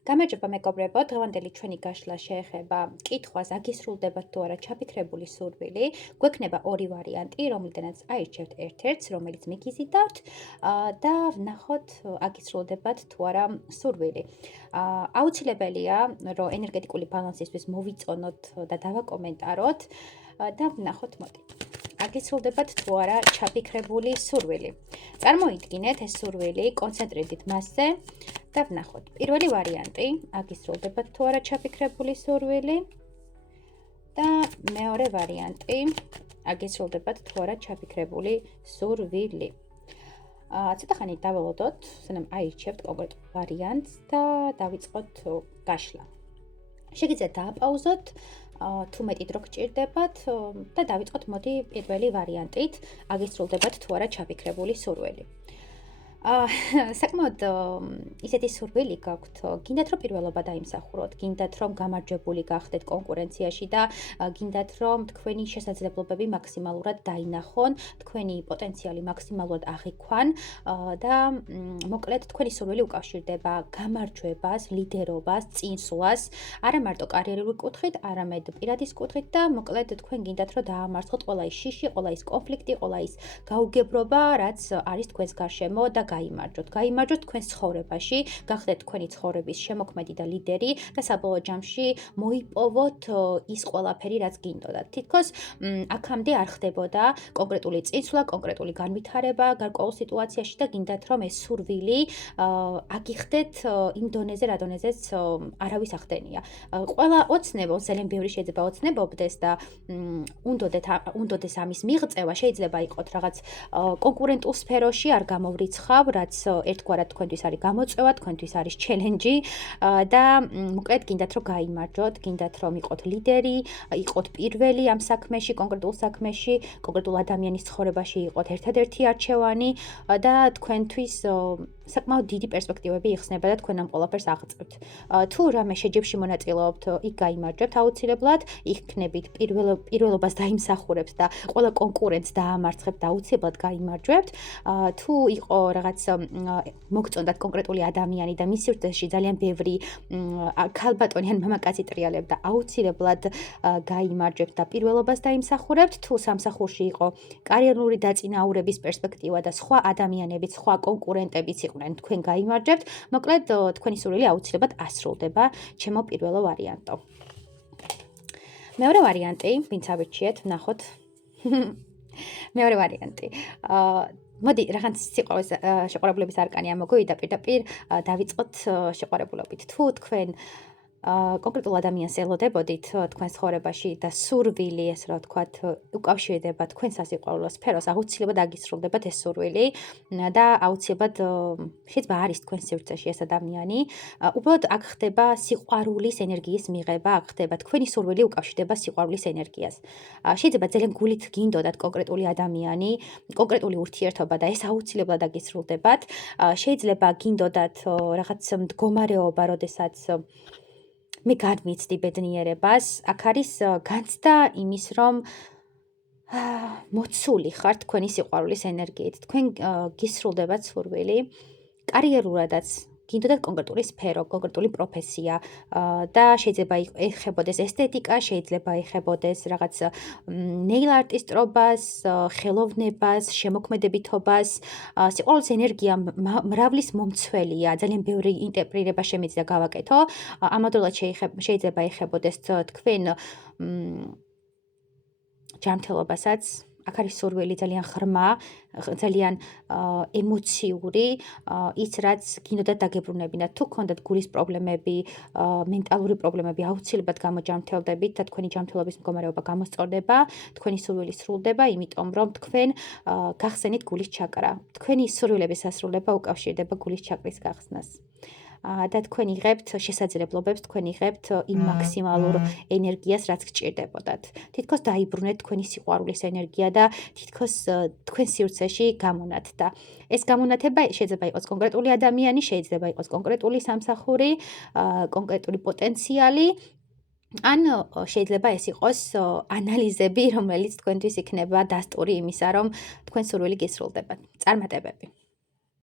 გამარჯობა მეგობრებო, დღევანდელი ჩვენი გაშლა შეეხება კითხვას, აგისრულდებათ თუ არა ჩაფიქრებული სურვილი. გვექნება ორი ვარიანტი, რომლიდანაც აირჩევთ ერთ-ერთს, რომელიც მიგიზიდავთ და ვნახოთ აგისრულდებათ თუ არა სურვილი. აუცილებელია, რომ ენერგეტიკული ბალანსისთვის მოვიწონოთ და დავაკომენტაროთ და ვნახოთ, მოდი. აგისრულდებათ თუ არა ჩაფიქრებული სურვილი. წარმოიდგინეთ ეს სურვილი, კონცენტრირდით მასზე და ვნახოთ. პირველი ვარიანტი, აგისრულდებათ თუ არა ჩაფიქრებული სურვილი და მეორე ვარიანტი, აგისრულდებათ თუ არა ჩაფიქრებული სურვილი. ცოტა ხანი დაველოდოთ, სანამ აირჩევთ კონკრეტულ ვარიანტს და დავიწყოთ გაშლა. შეგიძლიათ დააპაუზოთ, თუ მეტი დრო გჭირდებათ და დავიწყოთ მოდი პირველი ვარიანტით, აგისრულდებათ თუ არა ჩაფიქრებული სურვილი. საკმაოდ ისეთი სურვილი გაქვთ, გინდათ რომ პირველობა დაიმსახუროთ, გინდათ რომ გამარჯვებული გახდეთ კონკურენციაში და გინდათ რომ თქვენი შესაძლებლობები მაქსიმალურად დაინახონ, თქვენი პოტენციალი მაქსიმალურად აღიქვან და მოკლედ თქვენი სურვილი უკავშირდება გამარჯვებას, ლიდერობას, წინსვლას, არა მარტო კარიერული კუთხით, არამედ პირადის კუთხით და მოკლედ თქვენ გინდათ რომ დაამარცხოთ ყველა ის შიში, ყველა ის კონფლიქტი, ყველა ის გაუგებრობა, რაც არის თქვენს გარშემო და გაიმარჯვოთ თქვენს ცხოვრებაში, გახდეთ თქვენი ცხოვრების შემოქმედი და ლიდერი და საბოლოო ჯამში მოიპოვოთ ის ყველაფერი, რაც გინდოდათ. თითქოს აქამდე არ ხდებოდა კონკრეტული წინსვლა, კონკრეტული განვითარება გარკვეულ სიტუაციაში და გინდათ რომ ეს სურვილი აგიხდეთ იმ დონეზე, რა დონეზეც არავის ახდენია. ყველა ოცნებობს, ძალიან ბევრი შეიძლება ოცნებობდეს და უნდოდეს ამის მიღწევა, შეიძლება იყოს რაღაც კონკურენტულ სფეროში არ გამოვრიცხავ, რაც ერთგვარად თქვენთვის არის გამოწვევა, თქვენთვის არის ჩელენჯი და მოკლედ გინდათ რომ გაიმარჯვოთ, გინდათ რომ იყოთ ლიდერი, იყოთ პირველი ამ საქმეში, კონკრეტულ საქმეში, კონკრეტულ ადამიანის ცხოვრებაში იყოთ ერთადერთი არჩევანი და თქვენთვის საკმაოდ დიდი პერსპექტივები იხსნება და თქვენ ამ ყველაფერს აღწევთ. თუ რამე შეჯიბრში მონაწილეობთ, იქ გაიმარჯვებთ აუცილებლად, იქნებით პირველობას დაიმსახურებთ და ყველა კონკურენტს დაამარცხებთ და აუცილებლად გაიმარჯვებთ. თუ იყო რაღაც მოგწონდათ კონკრეტული ადამიანი და მის სივრცეში ძალიან ბევრი ქალბატონი ან მამაკაცი ტრიალებდა, აუცილებლად გაიმარჯვებთ და პირველობას დაიმსახურებთ. თუ სამსახურში იყო კარიერული დაწინაურების პერსპექტივა და სხვა ადამიანებიც, სხვა კონკურენტებიც იყვნენ, თქვენ გაიმარჯვებთ. მოკლედ თქვენი სურვილი აუცილებლად ასრულდება, ჩემო პირველო ვარიანტო. მეორე ვარიანტი, ვინც ავირჩიეთ, ვნახოთ. მეორე ვარიანტი. მოდი, რაღაც სიყვარულის შეყვარებულების არკანი ამოგვივიდა, პირდაპირ დავიწყოთ შეყვარებულობით. თუ თქვენ კონკრეტულ ადამიანს ელოდებოდით თქვენ ცხოვრებაში და სურვილი, ეს რა ვთქვათ, უკავშირდება თქვენ სასიყვარულო სფეროს, აუცილებლად აგისრულდებათ ეს სურვილი და აუცილებლად შეიძლება არის თქვენ სივრცეში ეს ადამიანი. უბრალოდ აქ ხდება სიყვარულის ენერგიის მიღება, აქ ხდება თქვენი სურვილი უკავშირდება სიყვარულის ენერგიას. შეიძლება ძალიან გულით გინდოდათ კონკრეტული ადამიანი, კონკრეტული ურთიერთობა და ეს აუცილებლად აგისრულდებათ. შეიძლება გინდოდათ რაღაც მდგომარეობა, როდესაც მე გადმიცდი ბედნიერებას, აქ არის განცდა იმის, რომ მოცული ხართ თქვენი სიყვარულის ენერგიით. თქვენ გისრულდებათ სურვილი, კარიერულადაც გინდოდათ კონკრეტული სფერო, კონკრეტული პროფესია და შეიძლება ეხებოდეს ესთეტიკა, შეიძლება ეხებოდეს რაღაც ნეილ არტისტობას, ხელოვნებას, შემოქმედებითობას. სიყვარულის ენერგია მრავლის მომცველია, ძალიან ბევრი ინტერპრეტირება შემიძლია გავაკეთო. ამავდროულად შეიძლება ეხებოდეს თქვენ ჯანმრთელობასაც. აქ არის სურვილი ძალიან ღრმა, ძალიან ემოციური, ის რაც გინდოდათ დაგებრუნებინათ. თუ გქონდათ გულის პრობლემები, მენტალური პრობლემები, აუცილებლად გამოჯანმრთელდებით და თქვენი ჯანმრთელობის მდგომარეობა გამოსწორდება, თქვენი სურვილი სრულდება, იმიტომ რომ თქვენ გახსენით გულის ჩაკრა. თქვენი სურვილების ასრულება უკავშირდება გულის ჩაკრის გახსნას. და თქვენ იღებთ შესაძლებლობებს, თქვენ იღებთ იმ მაქსიმალურ ენერგიას, რაც გჭირდებოდათ. თითქოს დაიბრუნეთ თქვენი სიყვარულის ენერგია და თითქოს თქვენ სივრცეში გამონათდა. ეს გამონათება შეიძლება იყოს კონკრეტული ადამიანი, შეიძლება იყოს კონკრეტული სამსახური, კონკრეტული პოტენციალი. ან შეიძლება ეს იყოს ანალიზები, რომელიც თქვენთვის იქნება დასტური იმისა, რომ თქვენ სურვილი გისრულდებათ. წარმატებები.